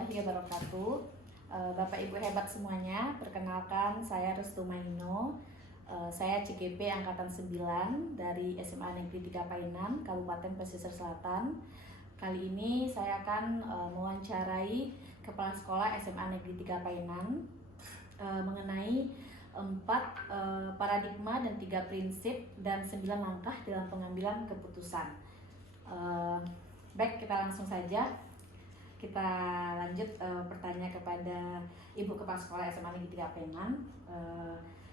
warahmatullahi wabarakatuh. Bapak Ibu hebat semuanya, perkenalkan saya Restu Maino. Saya CGP Angkatan 9 dari SMA Negeri 3 Painan, Kabupaten Pesisir Selatan. Kali ini saya akan mewawancarai Kepala Sekolah SMA Negeri 3 Painan mengenai 4 paradigma dan 3 prinsip dan 9 langkah dalam pengambilan keputusan. Baik, kita langsung saja. Kita lanjut pertanyaan kepada Ibu Kepala Sekolah SMA Negeri 3 Painan.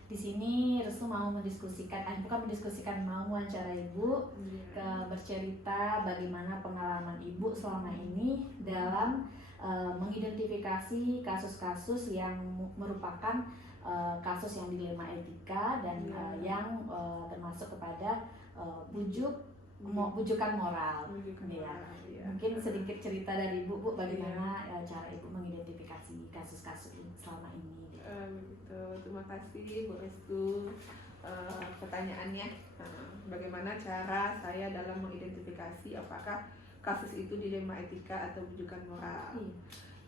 Di sini Restu mau mendiskusikan, bukan mendiskusikan, mau wawancara Ibu, bercerita bagaimana pengalaman Ibu selama ini dalam mengidentifikasi kasus-kasus yang merupakan kasus yang dilema etika dan yang termasuk kepada bujukan moral. Mungkin sedikit cerita dari Ibu, bagaimana cara Ibu mengidentifikasi kasus-kasus selama ini. Begitu. Terima kasih Bu Restu pertanyaannya. Bagaimana cara saya dalam mengidentifikasi apakah kasus itu dilema etika atau bujukan moral?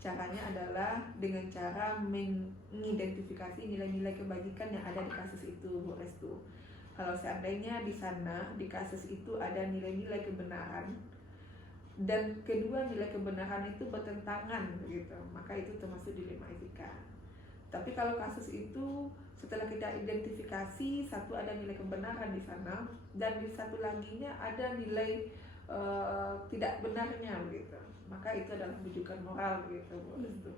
Caranya adalah dengan cara mengidentifikasi nilai-nilai kebajikan yang ada di kasus itu, Bu Restu. Kalau seandainya di sana, di kasus itu ada nilai-nilai kebenaran, dan kedua nilai kebenaran itu bertentangan, begitu, maka itu termasuk dilema etika. Tapi kalau kasus itu setelah kita identifikasi, satu ada nilai kebenaran di sana, dan di satu laginya ada nilai tidak benarnya, begitu, maka itu adalah bujukan moral, begitu, Bu Restu.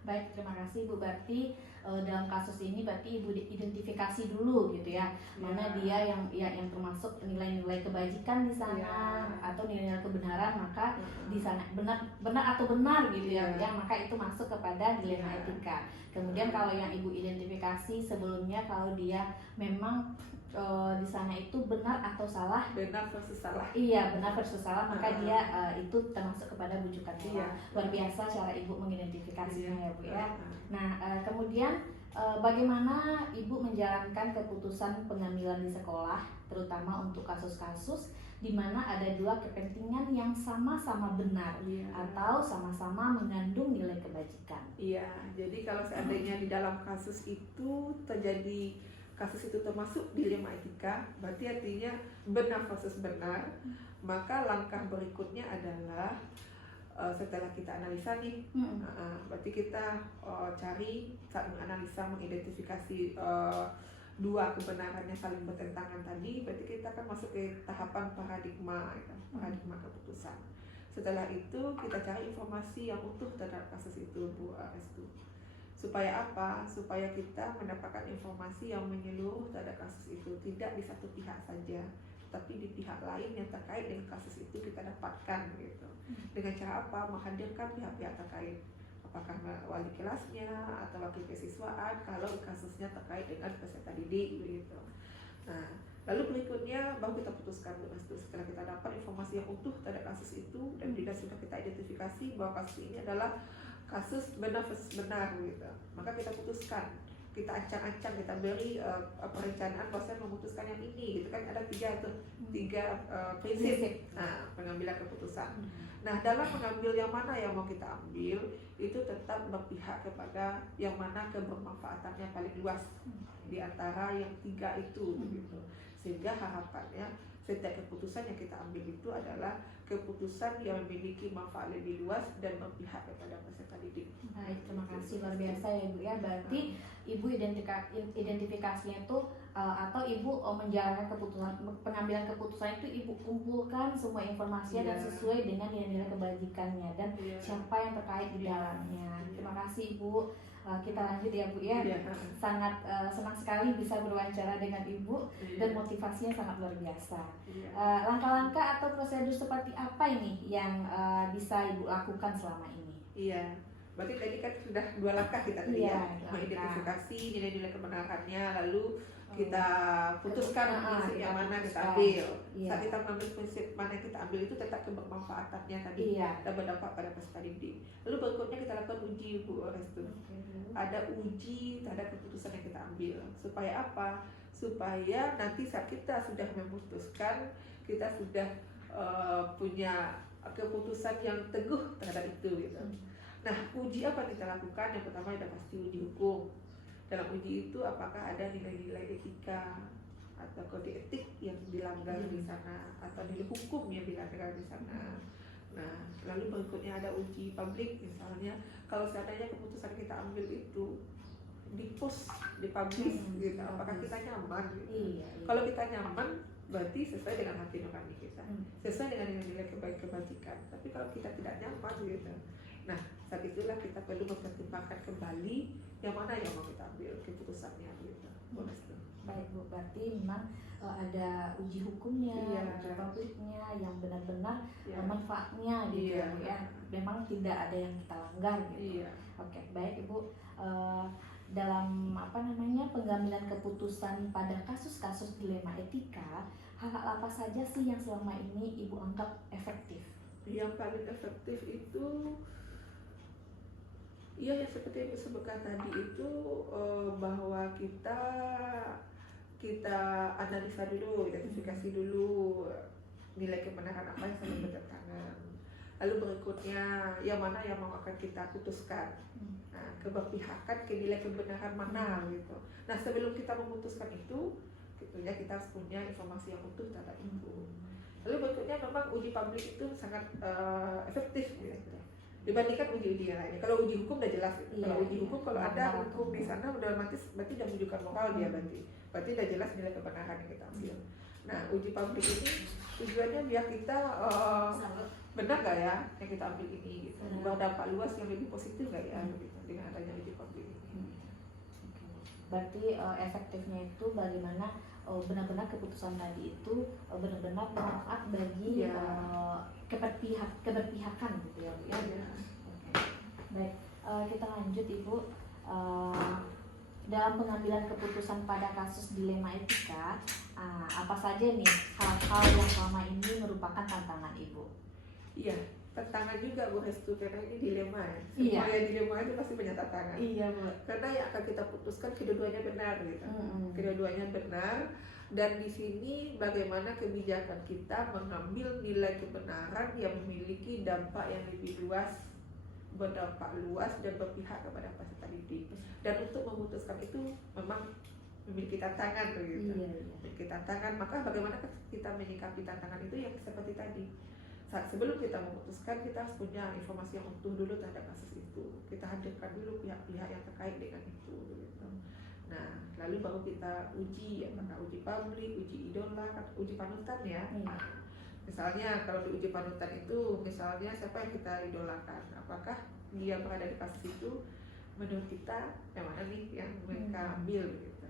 Baik, terima kasih Bu. Berarti dalam kasus ini berarti Ibu identifikasi dulu gitu ya, mana dia yang termasuk nilai-nilai kebajikan di sana atau nilai-nilai kebenaran, maka di sana benar atau benar gitu ya, maka itu masuk kepada dilema etika. Kemudian kalau yang Ibu identifikasi sebelumnya, kalau dia memang di sana itu benar atau salah, benar versus salah, benar versus salah, maka dia itu termasuk kepada bujukan moral. Luar biasa cara Ibu mengidentifikasinya ya Bu ya. Nah kemudian bagaimana Ibu menjalankan keputusan pengambilan di sekolah, terutama untuk kasus-kasus di mana ada dua kepentingan yang sama-sama benar atau sama-sama mengandung nilai kebajikan. Jadi kalau seandainya di dalam kasus itu terjadi, kasus itu termasuk dilema etika, berarti artinya benar versus benar, maka langkah berikutnya adalah setelah kita analisa nih, berarti kita cari saat menganalisa, mengidentifikasi dua kebenaran yang saling bertentangan tadi, berarti kita akan masuk ke tahapan paradigma keputusan. Setelah itu kita cari informasi yang utuh terhadap kasus itu, Bu Restu. Supaya apa? Supaya kita mendapatkan informasi yang menyeluruh terhadap kasus itu, tidak di satu pihak saja, tapi di pihak lain yang terkait dengan kasus itu kita dapatkan, gitu. Dengan cara apa? Menghadirkan pihak-pihak terkait, apakah wali kelasnya atau wakil kesiswaan kalau kasusnya terkait dengan peserta didik, begitu. Nah, lalu berikutnya baru kita putuskan, Bu Restu. Setelah kita dapat informasi yang utuh terhadap kasus itu dan juga sudah kita identifikasi bahwa kasus ini adalah kasus benar versus benar, gitu, maka kita putuskan, kita ancang-ancang, kita beri perencanaan bahwa saya memutuskan yang ini, gitu kan. Ada tiga prinsip pengambilan keputusan. Nah, dalam mengambil yang mana yang mau kita ambil, itu tetap berpihak kepada yang mana kebermanfaatannya paling luas di antara yang tiga itu, gitu. Sehingga harapannya setiap keputusan yang kita ambil itu adalah keputusan yang memiliki manfaat lebih luas dan berpihak kepada peserta didik. Baik, terima kasih, luar biasa ya Ibu ya. Berarti Ibu identifikasinya itu atau Ibu menjalankan pengambilan keputusan itu Ibu kumpulkan semua informasinya dan sesuai dengan nilai-nilai kebajikannya dan siapa yang terkait di dalamnya. Terima kasih Ibu. Kita lanjut ya Bu ya. Sangat senang sekali bisa berwawancara dengan Ibu dan motivasinya sangat luar biasa. Langkah-langkah atau prosedur seperti apa ini yang bisa Ibu lakukan selama ini? Berarti tadi kan sudah dua langkah kita mengidentifikasi nilai-nilai kebenarannya, lalu kita putuskan prinsip yang mana kita ambil. Saat kita mengambil prinsip mana yang kita ambil itu tetap kebermanfaatannya tadi dan berdampak pada peserta didik. Lalu berikutnya kita lakukan uji, Bu Restu. Ada uji terhadap keputusan yang kita ambil. Supaya apa? Supaya nanti saat kita sudah memutuskan, kita sudah punya keputusan yang teguh terhadap itu, gitu. Nah, uji apa kita lakukan? Yang pertama ada pasti uji hukum. Dalam uji itu apakah ada nilai-nilai etika atau kode etik yang dilanggar di sana, atau nilai hukum yang dilanggar di sana. Nah, lalu berikutnya ada uji publik. Misalnya kalau seandainya keputusan kita ambil itu di-post, dipublish gitu, apakah kita nyaman gitu. Iya. Kalau kita nyaman, berarti sesuai dengan hati nurani kita, sesuai dengan nilai kebajikan. Tapi kalau kita tidak nyaman gitu, nah saat itulah kita perlu mempertimbangkan kembali yang mana yang mau kita ambil keputusannya gitu. Baik Bu, berarti memang ada uji hukumnya, Iya. uji publiknya yang benar-benar Iya. manfaatnya gitu Iya. ya. Memang tidak ada yang kita langgar gitu. Iya. Oke, baik Ibu. Dalam pengambilan keputusan pada kasus-kasus dilema etika, hal-hal apa saja sih yang selama ini Ibu anggap efektif? Yang paling efektif itu ya seperti yang disebutkan tadi itu, bahwa kita analisa dulu, identifikasi dulu nilai kebenaran apa yang saling bertentangan. Lalu berikutnya yang mana yang mau akan kita putuskan. Nah, keberpihakan ke nilai kebenaran mana gitu. Nah, sebelum kita memutuskan itu, tentunya kita harus punya informasi yang utuh terhadap itu. Lalu berikutnya memang uji publik itu sangat efektif gitu, dibandingkan uji-uji yang lainnya. Kalau uji hukum udah jelas gitu. Kalau uji hukum, kalau ada hukum di sana udah otomatis berarti udah menunjukkan moral dia, berarti udah jelas nilai kebenaran yang kita ambil. Nah, uji publik ini tujuannya biar kita benar nggak ya yang kita ambil ini gitu, berdampak luas yang lebih positif nggak ya gitu, dengan adanya uji publik ini. Berarti efektifnya itu bagaimana benar-benar keputusan tadi itu benar-benar bermanfaat bagi keberpihakan gitu ya Bu ya. Oke. Baik, kita lanjut Ibu. Dalam pengambilan keputusan pada kasus dilema etika, apa saja nih hal-hal yang selama ini merupakan tantangan Ibu? Iya, tantangan juga Bu Restu, karena ini dilema ya. Iya. Semua yang dilema itu pasti banyak tantangan. Iya Bu. Karena yang akan kita putuskan kedua-duanya benar gitu. Kedua-duanya benar, dan di sini bagaimana kebijakan kita mengambil nilai kebenaran yang memiliki dampak yang lebih luas, berdampak luas dan berpihak kepada peserta didik. Dan untuk memutuskan itu memang memiliki tantangan begitu. Memiliki tantangan, maka bagaimana kita menyikapi tantangan itu yang seperti tadi. Sebelum kita memutuskan, kita harus punya informasi yang utuh dulu terhadap kasus itu. Kita hadirkan dulu pihak-pihak yang terkait dengan itu gitu. Nah, lalu baru kita uji, apakah uji publik, uji idola, uji panutan ya. Misalnya kalau di uji panutan itu, misalnya siapa yang kita idolakan, apakah dia berada di kasus itu, menurut kita yang mana nih yang mereka ambil gitu.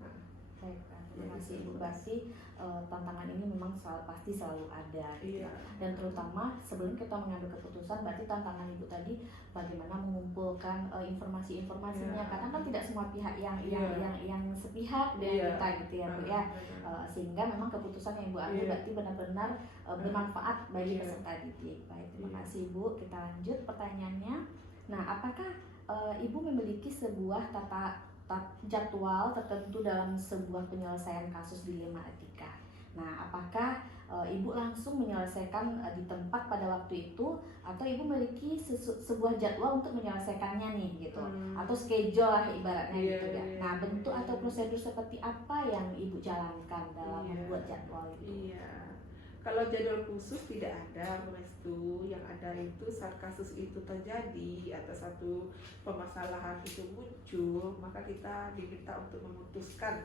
Nah, baik, terima kasih Ibu. Berarti tantangan ini memang pasti selalu ada gitu. Iya. Dan terutama sebelum kita mengambil keputusan, berarti tantangan Ibu tadi bagaimana mengumpulkan informasi-informasinya, karena kan tidak semua pihak yang sepihak dengan kita gitu ya Bu ya. Sehingga memang keputusan yang Ibu ambil berarti benar-benar bermanfaat bagi peserta didik. Baik, terima kasih Bu. Kita lanjut pertanyaannya. Nah, apakah Ibu memiliki sebuah jadwal tertentu dalam sebuah penyelesaian kasus dilema etika? Nah, apakah Ibu langsung menyelesaikan di tempat pada waktu itu, atau Ibu memiliki sebuah jadwal untuk menyelesaikannya nih gitu, atau schedule lah ibaratnya gitu ya. Nah, bentuk atau prosedur seperti apa yang Ibu jalankan dalam membuat jadwal itu? Iya. Kalau jadwal khusus tidak ada, Bu Restu. Yang ada itu saat kasus itu terjadi atau satu permasalahan itu muncul, maka kita diminta untuk memutuskan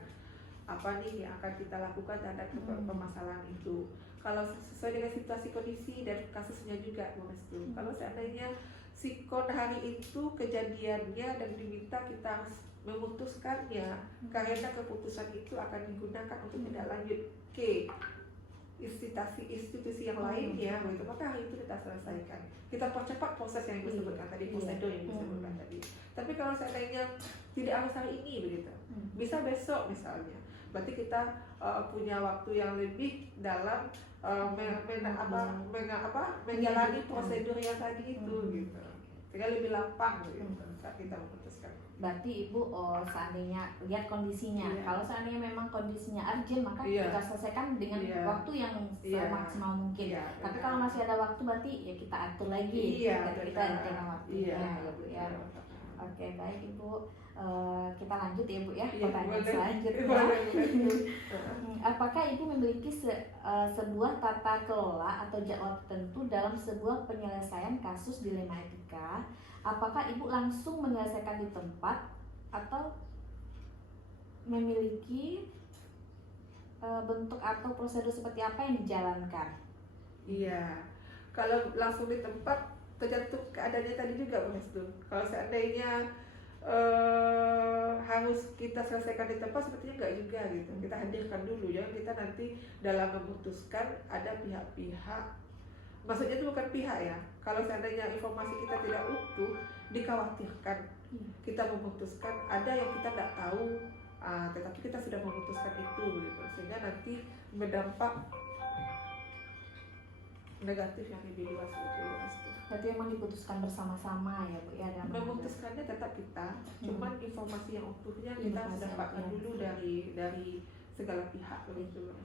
apa nih yang akan kita lakukan terhadap permasalahan itu. Kalau sesuai dengan situasi kondisi dan kasusnya juga, Bu Restu. Kalau seandainya sikon hari itu kejadiannya dan diminta kita harus memutuskannya karena keputusan itu akan digunakan untuk tidak lanjut ke institusi yang lainnya, gitu. Maka hari itu kita selesaikan. Kita percepat proses yang disebutkan tadi, prosedur yang disebutkan tadi. Tapi kalau seandainya tidak harus hari ini begitu, bisa besok misalnya. Berarti kita punya waktu yang lebih dalam menjalani prosedur yang tadi itu gitu. sehingga lebih lapang gitu saat kita memutuskan. Berarti Ibu seandainya lihat kondisinya, Iya. kalau seandainya memang kondisinya urgent maka Iya. kita selesaikan dengan Iya. waktu yang Iya. semaksimal mungkin. Iya, Tapi benar. kalau masih ada waktu berarti ya kita atur lagi, Iya, kita benar. dengan waktunya Iya, ya Bu ya. benar. Oke baik Ibu, kita lanjut ya Bu ya, Iya, pertanyaan boleh. selanjutnya. Boleh. Apakah Ibu memiliki sebuah tata kelola atau jadwal tertentu dalam sebuah penyelesaian kasus dilema etika? Apakah Ibu langsung menyelesaikan di tempat atau memiliki bentuk atau prosedur seperti apa yang dijalankan? Iya, kalau langsung di tempat tergantung keadaannya tadi juga Mas Restu. Kalau seandainya harus kita selesaikan di tempat sepertinya enggak juga gitu. Kita hadirkan dulu ya, kita nanti dalam memutuskan ada pihak-pihak. Maksudnya itu bukan pihak ya. Kalau seandainya informasi kita tidak utuh, dikhawatirkan kita memutuskan ada yang kita tidak tahu, tetapi kita sudah memutuskan itu gitu. Sehingga nanti berdampak negatif yang lebih luas gitu. Berarti memang diputuskan bersama-sama ya Bu ya, dalam Memutuskannya tetap kita, cuman informasi yang utuhnya kita Informasi yang dapatkan utuhnya. dulu dari segala pihak gitu.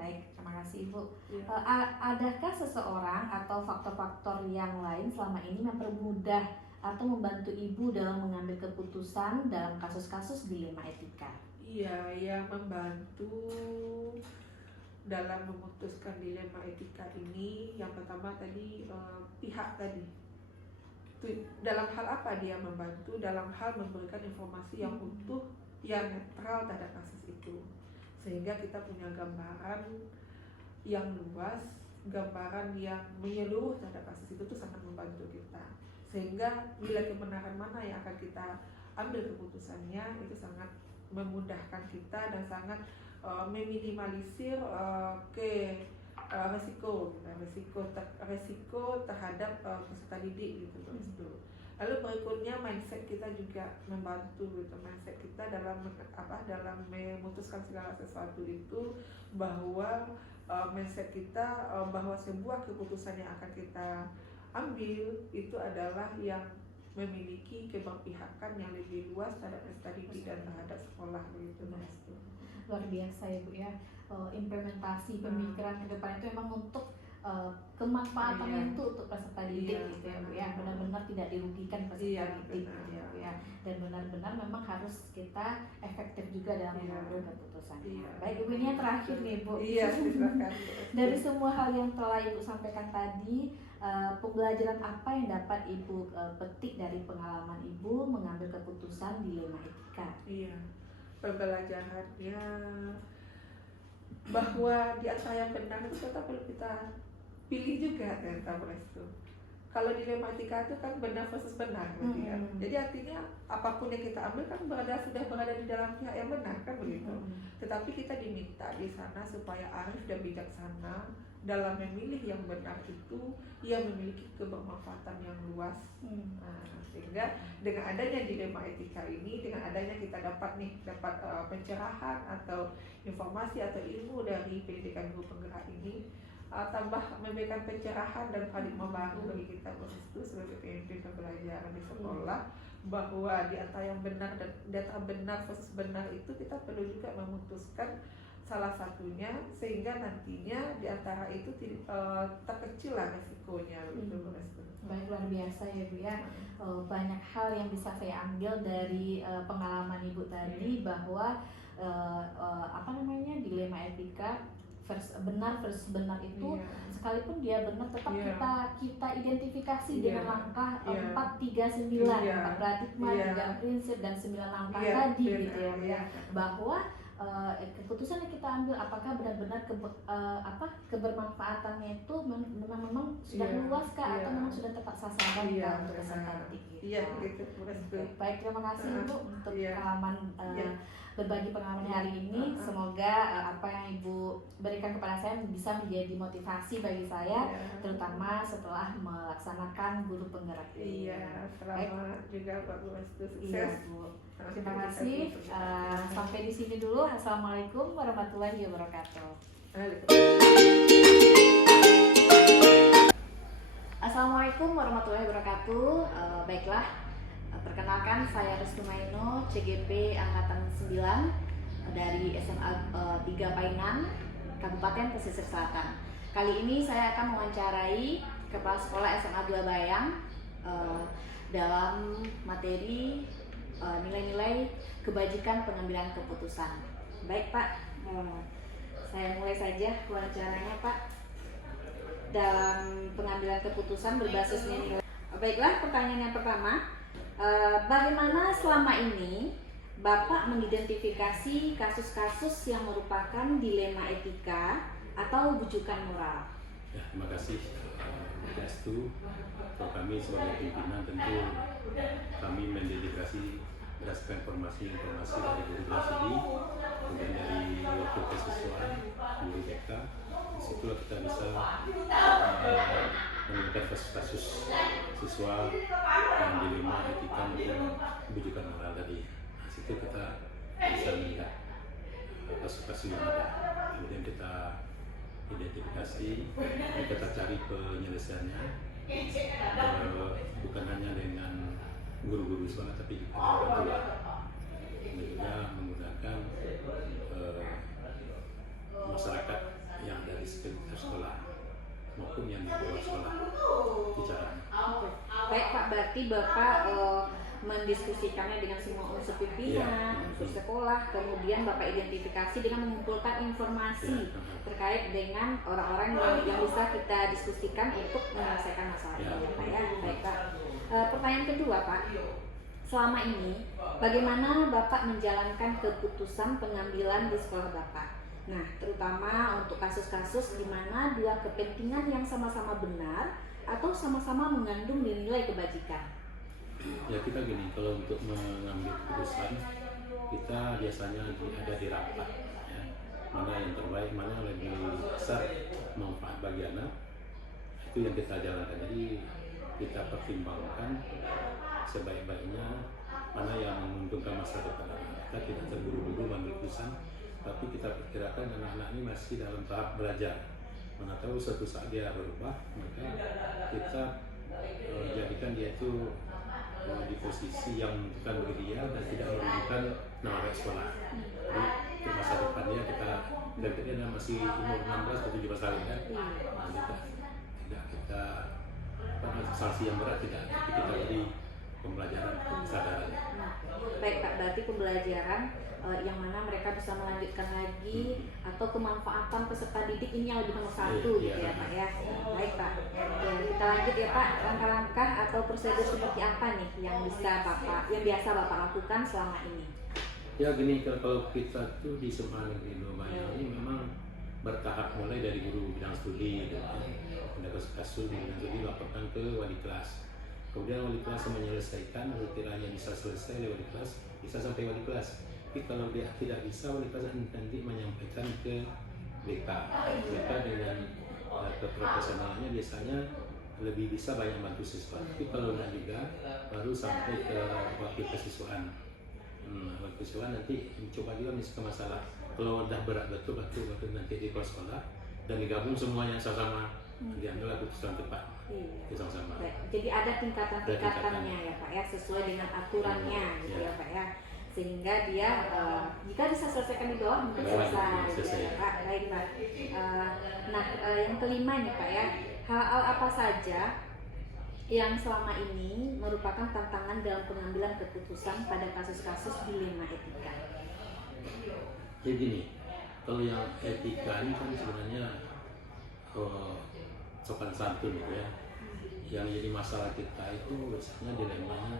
Baik, terima kasih Ibu. Ya. Adakah seseorang atau faktor-faktor yang lain selama ini mempermudah atau membantu Ibu dalam mengambil keputusan dalam kasus-kasus dilema etika? Iya, yang membantu dalam memutuskan dilema etika ini yang pertama tadi pihak tadi. Dalam hal apa dia membantu? Dalam hal memberikan informasi yang utuh, yang netral terhadap kasus itu. Sehingga kita punya gambaran yang luas, gambaran yang menyeluruh terhadap kasus itu sangat membantu kita. Sehingga nilai kebenaran mana yang akan kita ambil keputusannya itu sangat memudahkan kita dan sangat meminimalisir resiko terhadap peserta didik gitu. Lalu berikutnya mindset kita juga membantu gitu. Mindset kita dalam memutuskan segala sesuatu itu bahwa mindset kita bahwa sebuah keputusan yang akan kita ambil itu adalah yang memiliki keberpihakan yang lebih luas terhadap peserta didik dan terhadap sekolah begitu. Luar biasa ya Bu ya, implementasi pemikiran ke depan itu memang untuk kemanfaatannya itu untuk peserta didik gitu ya Bu ya, benar-benar tidak dirugikan peserta didik gitu ya Bu ya, dan benar-benar memang harus kita efektif juga dalam mengambil keputusan. Baik Ibu, ini yang terakhir nih Bu. Iya, silakan. Dari semua hal yang telah Ibu sampaikan tadi, pembelajaran apa yang dapat Ibu petik dari pengalaman Ibu mengambil keputusan dilema etika? Iya, pembelajarannya bahwa di antara yang benar itu tetap perlu kita pilih juga ternyata itu. Kalau dilema etika itu kan benar versus benar gitu ya. Jadi artinya apapun yang kita ambil kan sudah berada di dalam pihak yang benar kan begitu. Tetapi kita diminta di sana supaya arif dan bijaksana dalam memilih yang benar itu, yang memiliki kebermanfaatan yang luas. Sehingga dengan adanya dilema etika ini, dengan adanya kita dapat pencerahan atau informasi atau ilmu dari pendidikan guru penggerak ini, tambah memberikan pencerahan dan paradigma baru bagi kita sebagai pemimpin pembelajaran di sekolah, bahwa di antara yang benar dan data benar versus benar itu kita perlu juga memutuskan salah satunya, sehingga nantinya di antara itu terkecil lah resikonya begitu. Baik, luar biasa ya Bu ya. Banyak hal yang bisa saya ambil dari pengalaman Ibu tadi, bahwa dilema etika benar versus benar itu, sekalipun dia benar tetap kita identifikasi dengan langkah 439, 4 paradigma, 3 prinsip dan 9 langkah tadi gitu ya Bu ya. Bahwa keputusan yang kita ambil apakah benar-benar kebermanfaatannya itu memang sudah luas kah, atau memang sudah tepat sasaran untuk peserta didik gitu. Baik, terima kasih Ibu untuk pengalaman berbagi pengalaman hari ini. Semoga apa yang Ibu berikan kepada saya bisa menjadi motivasi bagi saya, terutama setelah melaksanakan guru penggerak. Selamat juga Pak Bu. Iya Bu. Terima kasih. Sampai di sini dulu. Assalamualaikum warahmatullahi wabarakatuh. Assalamualaikum warahmatullahi wabarakatuh. Baiklah, perkenalkan saya Restu Maino, CGP Angkatan 9 dari SMA 3 Painan, Kabupaten Pesisir Selatan. Kali ini saya akan mewawancarai Kepala Sekolah SMA 2 Bayang dalam materi nilai-nilai kebajikan pengambilan keputusan. Baik Pak, saya mulai saja wawancaranya Pak. Dalam pengambilan keputusan berbasis nilai. Baiklah, pertanyaan yang pertama, bagaimana selama ini Bapak mengidentifikasi kasus-kasus yang merupakan dilema etika atau bujukan moral? Ya, terima kasih Restu. Kalau kami sebagai pimpinan tentu kami mendedikasi berdasarkan informasi dari guru studi, kemudian dari wakil kesiswaan, guru TK. Disitulah kita bisa menemukan kasus-kasus siswa yang dilema etika maupun bujukan moral tadi. Nah, situ kita bisa melihat kasus-kasus yang ada. Kemudian kita identifikasi, kita cari penyelesaiannya, bukan hanya dengan guru-guru sekolah tapi juga dengan orang tua. Dan juga menggunakan masyarakat yang dari sekitar sekolah maupun yang di luar sekolah bicara. Baik Pak, berarti Bapak mendiskusikannya dengan semua unsur pimpinan, unsur sekolah, kemudian Bapak identifikasi dengan mengumpulkan informasi terkait dengan orang-orang yang bisa kita diskusikan untuk menyelesaikan masalah ini, Pak ya. Baik Pak. Pertanyaan kedua Pak, selama ini bagaimana Bapak menjalankan keputusan pengambilan di sekolah Bapak? Nah, terutama untuk kasus-kasus di mana dua kepentingan yang sama-sama benar atau sama-sama mengandung nilai kebajikan. Ya, kita gini, kalau untuk mengambil keputusan kita biasanya ada di rapat ya. Mana yang terbaik, mana yang lebih besar manfaat bagi anak, itu yang kita jalankan. Jadi kita pertimbangkan sebaik-baiknya mana yang menguntungkan masa depan anak. Kita tidak terburu-buru mengambil keputusan, tapi kita perkirakan anak-anak ini masih dalam tahap belajar. Mana tahu suatu saat dia berubah, maka kita jadikan dia itu di posisi yang bukan bagi dia dan tidak merugikan nama baik sekolah. Jadi untuk masa depannya kita, dan dia masih umur 16 atau 17 tahun kan, nah, kita sanksi yang berat tidak, tapi kita beri pembelajaran, kesadaran. Baik Pak, berarti pembelajaran yang mana mereka bisa melanjutkan lagi atau kemanfaatan peserta didik ini yang lebih nomor satu gitu ya Pak ya. Baik Pak, ya, kita lanjut ya Pak, langkah-langkah atau prosedur seperti apa nih yang biasa Bapak lakukan selama ini? Ya gini, kalau kita tuh di SMA Negeri 2 Bayang ini memang bertahap, mulai dari guru bidang studi, ada kasus di bidang studi laporkan ke wali kelas. Kemudian wali kelas menyelesaikan, kiranya bisa selesai oleh wali kelas, bisa sampai wali kelas. Tapi kalau dia tidak bisa, wali kelas nanti menyampaikan ke BK. BK dengan keprofesionalannya biasanya lebih bisa banyak bantu siswa. Tapi kalau tidak juga, baru sampai ke wakil kesiswaan. Wakil kesiswaan nanti mencoba juga menyelesaikan masalah. Kalau udah berat betul nanti di sekolah dan digabung semuanya sama-sama diambil keputusan tepat. Sama-sama. Jadi ada tingkatan-tingkatannya ya Pak ya, sesuai dengan aturannya gitu ya Pak ya, sehingga dia jika bisa selesaikan di bawah mungkin selesai gitu ya Pak. Baik Pak. Nah, yang kelima nih Pak ya, hal-hal apa saja yang selama ini merupakan tantangan dalam pengambilan keputusan pada kasus-kasus dilema etika? Jadi gini, kalau yang etika ini kan sebenarnya sopan santun gitu ya. Yang jadi masalah kita itu biasanya dilemanya,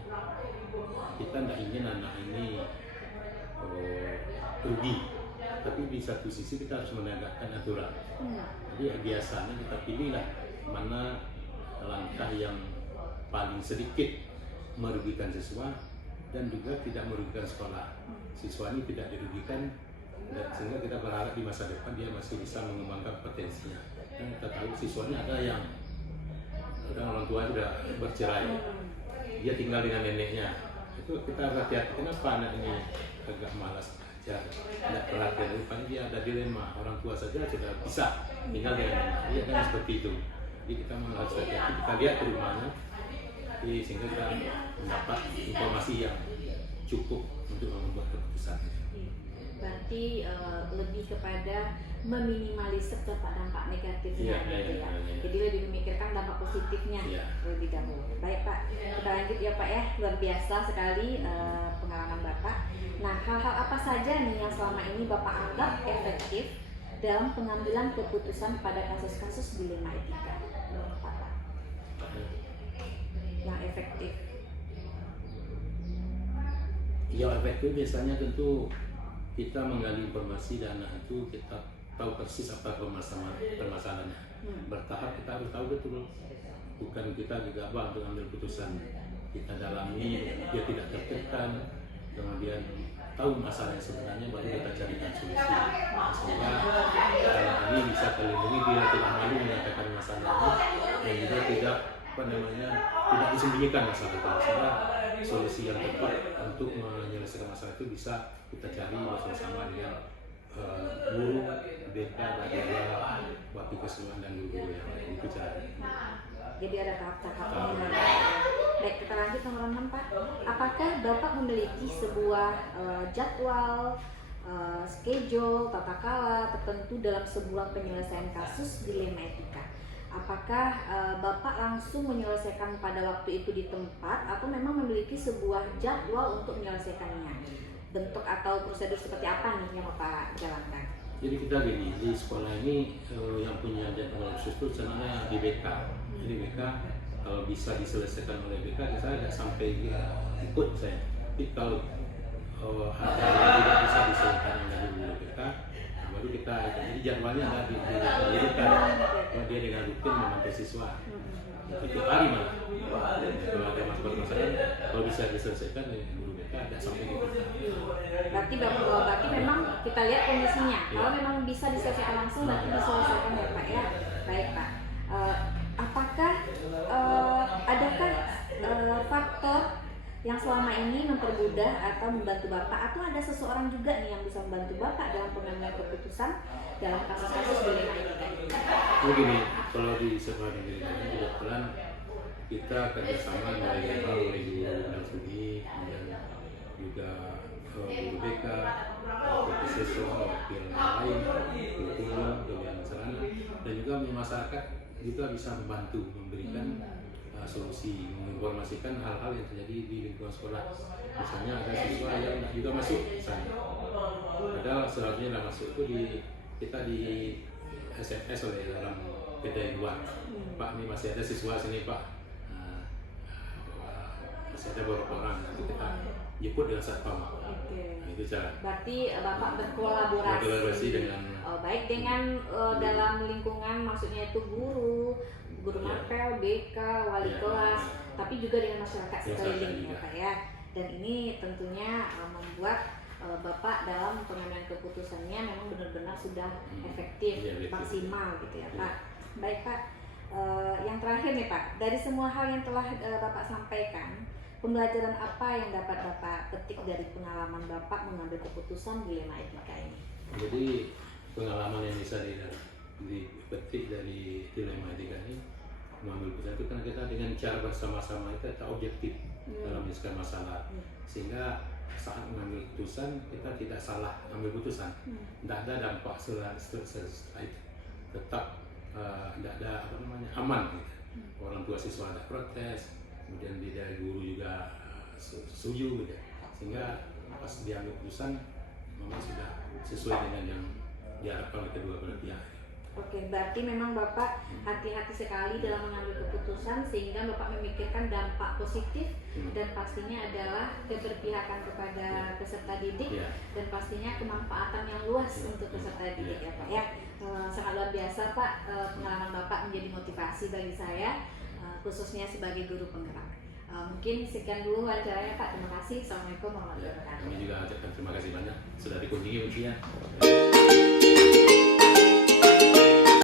kita tidak ingin anak ini rugi, tapi di satu sisi kita harus menegakkan aturan. Jadi biasanya kita pilihlah mana langkah yang paling sedikit merugikan siswa dan juga tidak merugikan sekolah. Siswa ini tidak dirugikan, dan sehingga kita berharap di masa depan dia masih bisa mengembangkan potensinya. Dan kita tahu siswanya ada yang orang tua sudah bercerai, dia tinggal dengan neneknya. Itu kita hati-hati, kenapa anak ini agak malas belajar, tidak perhatian, rupanya dia ada dilema. Orang tua saja sudah bisa tinggal dengan neneknya, dia kan seperti itu. Jadi kita memang harus hati-hati, kita lihat ke rumahnya, jadi sehingga kita mendapat informasi yang cukup untuk membuat keputusan. Berarti lebih kepada meminimalisir dampak negatifnya gitu ya. Jadi lebih memikirkan dampak positifnya lebih dahulu. Baik Pak, kita lanjut ya Pak ya. Luar biasa sekali pengalaman Bapak. Nah, hal-hal apa saja nih yang selama ini Bapak anggap efektif dalam pengambilan keputusan pada kasus-kasus dilema etika? Menurut Bapak, yang efektif? Yang efektif biasanya tentu kita menggali informasi dan itu kita tahu persis apa permasalahannya. Bertahap kita harus tahu betul, bukan kita gegabah untuk ambil keputusan. Kita dalami, dia tidak tertekan, kemudian tahu masalah yang sebenarnya baru kita carikan solusi. Sehingga dalam ini bisa terlindungi, dia tidak malu menyatakan masalahnya dan juga tidak tidak disembunyikan masalah itu. Sehingga solusi yang tepat untuk menyelesaikan masalah itu bisa kita cari bersama-sama dengan guru, BK, dan juga wakil keseluruhan dan guru yang lain itu cari. Jadi ada tahap-tahapnya. Baik, kita lanjut nomor 6 Pak. Apakah Bapak memiliki sebuah jadwal, schedule, tata kala tertentu dalam sebuah penyelesaian kasus dilema etika? Apakah Bapak langsung menyelesaikan pada waktu itu di tempat atau memang memiliki sebuah jadwal untuk menyelesaikannya? Bentuk atau prosedur seperti apa nih yang Bapak jalankan? Jadi kita gini, di sekolah ini yang punya jadwal khusus itu sebenarnya di BK. Jadi BK kalau bisa diselesaikan oleh BK, saya tidak sampai ikut saya. Tapi kalau ada yang tidak bisa diselesaikan oleh guru BK, baru kita ikut. Jadi jadwalnya ada di BK. Dia dengan rutin memantau siswa. Setiap hari malah. Kalau ada masalah, kalau bisa diselesaikan oleh guru BK, tidak sampai di BK. Berarti memang kita lihat kondisinya. Kalau memang bisa diselesaikan langsung, berarti diselesaikan ya Pak ya. Baik Pak. Apakah adakah faktor yang selama ini mempermudah atau membantu Bapak, atau ada seseorang juga nih yang bisa membantu Bapak dalam pengambilan keputusan dalam kasus-kasus dilema etika ini? Begini, kalau di sekolah negeri ini kebetulan kita kerjasama mulai guru dan studi, kemudian juga guru BK, wakil siswa, wakil lain, kurikulum, kemudian sarana, dan juga masyarakat juga bisa membantu memberikan solusi, menginformasikan hal-hal yang terjadi di lingkungan sekolah. Misalnya ada siswa yang juga masuk misalnya, padahal seharusnya tidak masuk itu kita di SMS oleh dalam PD luar, Pak ini masih ada siswa sini Pak, masih ada beberapa orang, nanti kita jemput dengan satpam. Nah, itu cara. Berarti Bapak berkolaborasi dengan baik dengan dalam lingkungan, maksudnya itu guru mapel, BK, wali kelas, tapi juga dengan masyarakat sekeliling ya Pak ya. Dan ini tentunya membuat Bapak dalam pengambilan keputusannya memang benar-benar sudah efektif, maksimal gitu ya Pak. Baik Pak, yang terakhir nih Pak, dari semua hal yang telah Bapak sampaikan, pembelajaran apa yang dapat Bapak petik dari pengalaman Bapak mengambil keputusan dilema etika ini? Jadi pengalaman yang bisa dipetik dari dilema etika ini, mengambil keputusan itu kan kita dengan cara bersama-sama kita objektif dalam menyelesaikan masalah, sehingga saat mengambil keputusan kita tidak salah mengambil keputusan, tidak ada dampak setelah itu, tetap tidak ada aman gitu. Orang tua siswa ada protes, kemudian dari guru juga setuju gitu, sehingga pas diambil keputusan memang sudah sesuai dengan yang diharapkan oleh kedua belah pihak. Oke, berarti memang Bapak hati-hati sekali dalam mengambil keputusan sehingga Bapak memikirkan dampak positif dan pastinya adalah keberpihakan kepada peserta didik dan pastinya kemanfaatan yang luas untuk peserta didik ya Pak ya. Sangat luar biasa Pak, pengalaman Bapak menjadi motivasi bagi saya, khususnya sebagai guru penggerak. Mungkin sekian dulu wawancaranya Pak. Terima kasih. Assalamualaikum warahmatullahi wabarakatuh. Kami juga ucapkan terima kasih banyak sudah dikunjungi ujian.